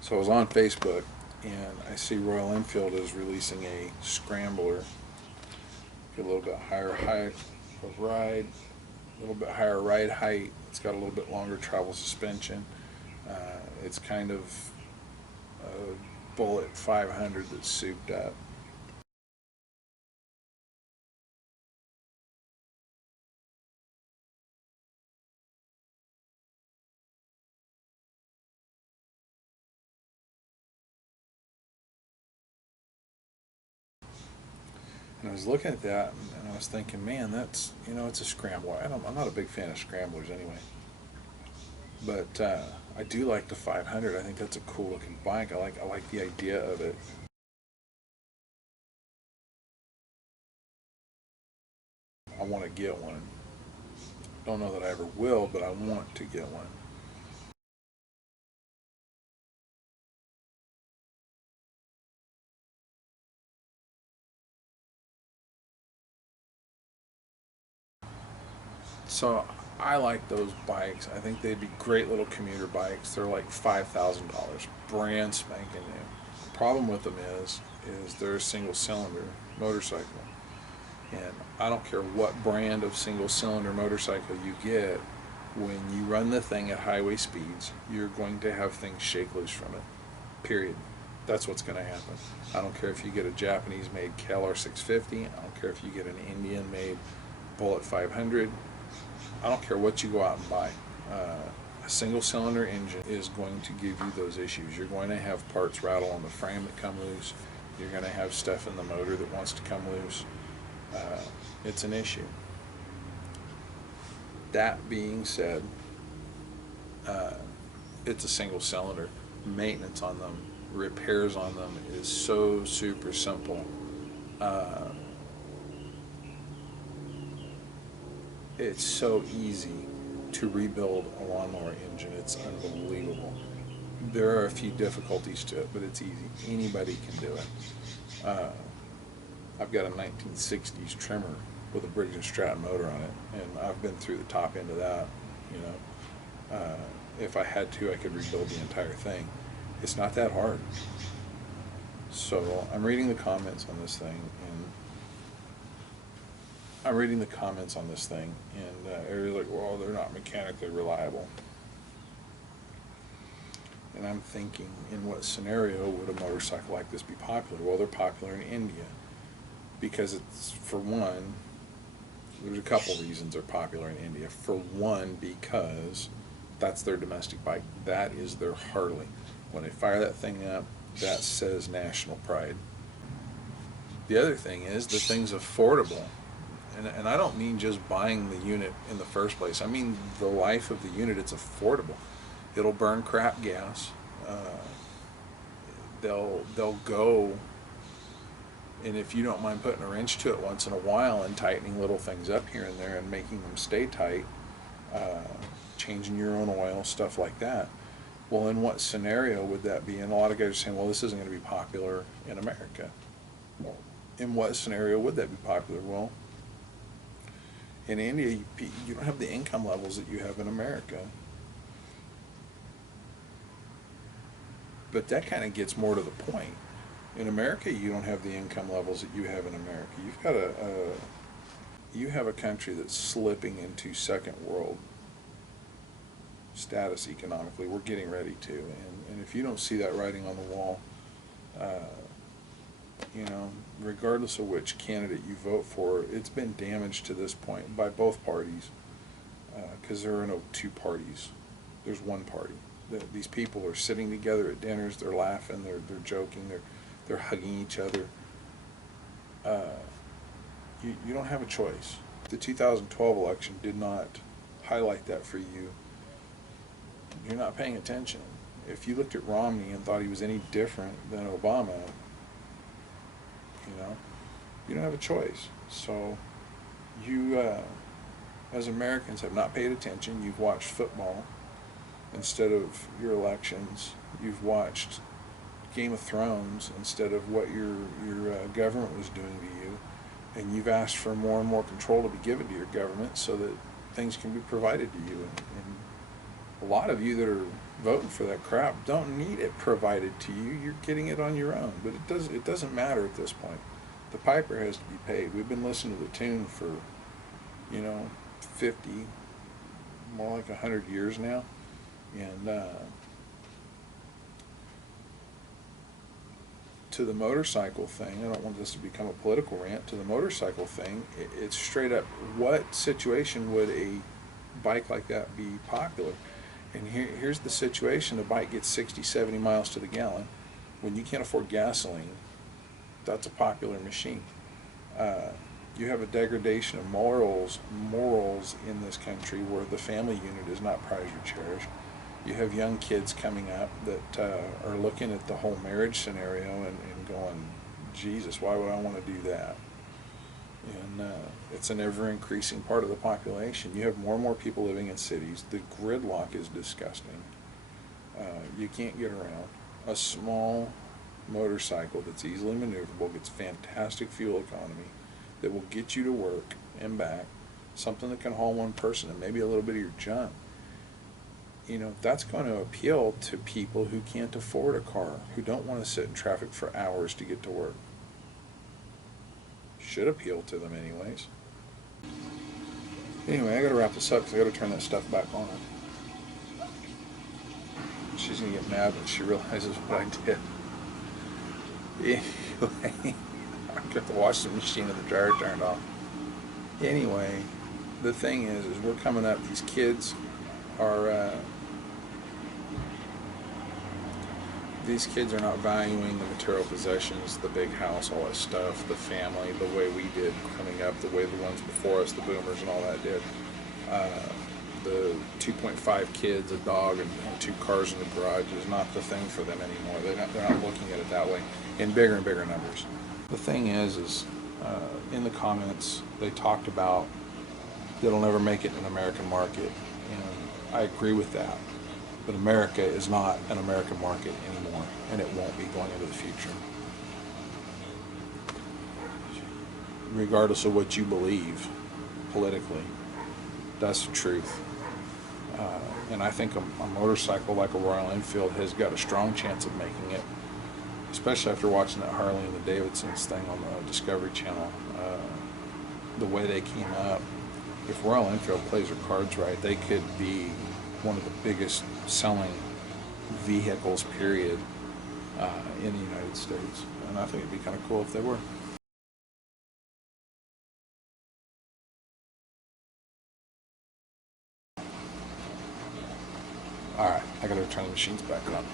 So I was on Facebook and I see Royal Enfield is releasing a scrambler, get a little bit higher height of ride, a little bit higher ride height. It's got a little bit longer travel suspension. It's kind of a Bullet 500 that's souped up. And I was looking at that and I was thinking, man, that's, it's a scrambler. I'm not a big fan of scramblers anyway. But I do like the 500. I think that's a cool looking bike. I like the idea of it. I want to get one. Don't know that I ever will, but I want to get one. So I like those bikes. I think they'd be great little commuter bikes. They're like $5,000, brand spanking new. The problem with them is they're a single cylinder motorcycle, and I don't care what brand of single cylinder motorcycle you get. When you run the thing at highway speeds, you're going to have things shake loose from it. Period. That's what's going to happen. I don't care if you get a Japanese made KLR 650. I don't care if you get an Indian made Bullet 500. I don't care what you go out and buy. A single cylinder engine is going to give you those issues. You're going to have parts rattle on the frame that come loose. You're going to have stuff in the motor that wants to come loose. It's an issue. That being said, uh, it's a single cylinder. Maintenance on them, repairs on them is so super simple. Uh, it's so easy to rebuild a lawnmower engine. It's unbelievable. There are a few difficulties to it, but it's easy. Anybody can do it. Uh, I've got a 1960s trimmer with a Briggs & Stratton motor on it, and I've been through the top end of that. You know, if I had to, I could rebuild the entire thing. It's not that hard. So I'm reading the comments on this thing, and everybody's like, "Well, they're not mechanically reliable." And I'm thinking, in what scenario would a motorcycle like this be popular? Well, they're popular in India because it's, for one, there's a couple reasons they're popular in India. For one, because that's their domestic bike. That is their Harley. When they fire that thing up, that says national pride. The other thing is the thing's affordable. And I don't mean just buying the unit in the first place. I mean the life of the unit. It's affordable. It'll burn crap gas. Uh, they'll go, and if you don't mind putting a wrench to it once in a while and tightening little things up here and there and making them stay tight, uh, changing your own oil, stuff like that. Well, in what scenario would that be? And a lot of guys are saying, well, this isn't going to be popular in America. In what scenario would that be popular? Well, in India, you don't have the income levels that you have in America. But that kind of gets more to the point. In America, you don't have the income levels that you have in America. You have a country that's slipping into second world status economically. We're getting ready to, and if you don't see that writing on the wall, uh, regardless of which candidate you vote for, it's been damaged to this point by both parties, because there are no two parties. There's one party. These people are sitting together at dinners. They're laughing. They're joking. They're hugging each other. Uh, you don't have a choice. The 2012 election did not highlight that for you. You're not paying attention. If you looked at Romney and thought he was any different than Obama, you know, you don't have a choice. So you, as Americans, have not paid attention. You've watched football instead of your elections. You've watched Game of Thrones instead of what your government was doing to you, and you've asked for more and more control to be given to your government so that things can be provided to you in lot of you that are voting for that crap don't need it provided to you. You're getting it on your own. But it doesn't matter at this point. The piper has to be paid. We've been listening to the tune for, 50, more like 100 years now. And to the motorcycle thing, I don't want this to become a political rant. To the motorcycle thing, it's straight up, what situation would a bike like that be popular? And here's the situation: a bike gets 60, 70 miles to the gallon. When you can't afford gasoline, that's a popular machine. You have a degradation of morals in this country where the family unit is not prized or cherished. You have young kids coming up that are looking at the whole marriage scenario and going, Jesus, why would I want to do that? And it's an ever-increasing part of the population. You have more and more people living in cities. The gridlock is disgusting. You can't get around. A small motorcycle that's easily maneuverable, gets fantastic fuel economy, that will get you to work and back, something that can haul one person and maybe a little bit of your junk. That's going to appeal to people who can't afford a car, who don't want to sit in traffic for hours to get to work. Should appeal to them anyways. Anyway, I gotta wrap this up because I gotta turn that stuff back on. She's gonna get mad when she realizes what I did. Anyway, I got the washing machine and the dryer turned off. Anyway, the thing is we're coming up. These kids are not valuing the material possessions, the big house, all that stuff, the family, the way we did coming up, the way the ones before us, the boomers and all that did. The 2.5 kids, a dog, and 2 cars in the garage is not the thing for them anymore. They're not looking at it that way in bigger and bigger numbers. The thing is in the comments they talked about that'll never make it in an American market, and I agree with that. But America is not an American market anymore, and it won't be going into the future. Regardless of what you believe politically, that's the truth. And I think a motorcycle like a Royal Enfield has got a strong chance of making it, especially after watching that Harley and the Davidsons thing on the Discovery Channel. The way they came up, if Royal Enfield plays their cards right, they could be one of the biggest selling vehicles, period, in the United States. And I think it'd be kind of cool if they were. Alright, I gotta turn the machines back on.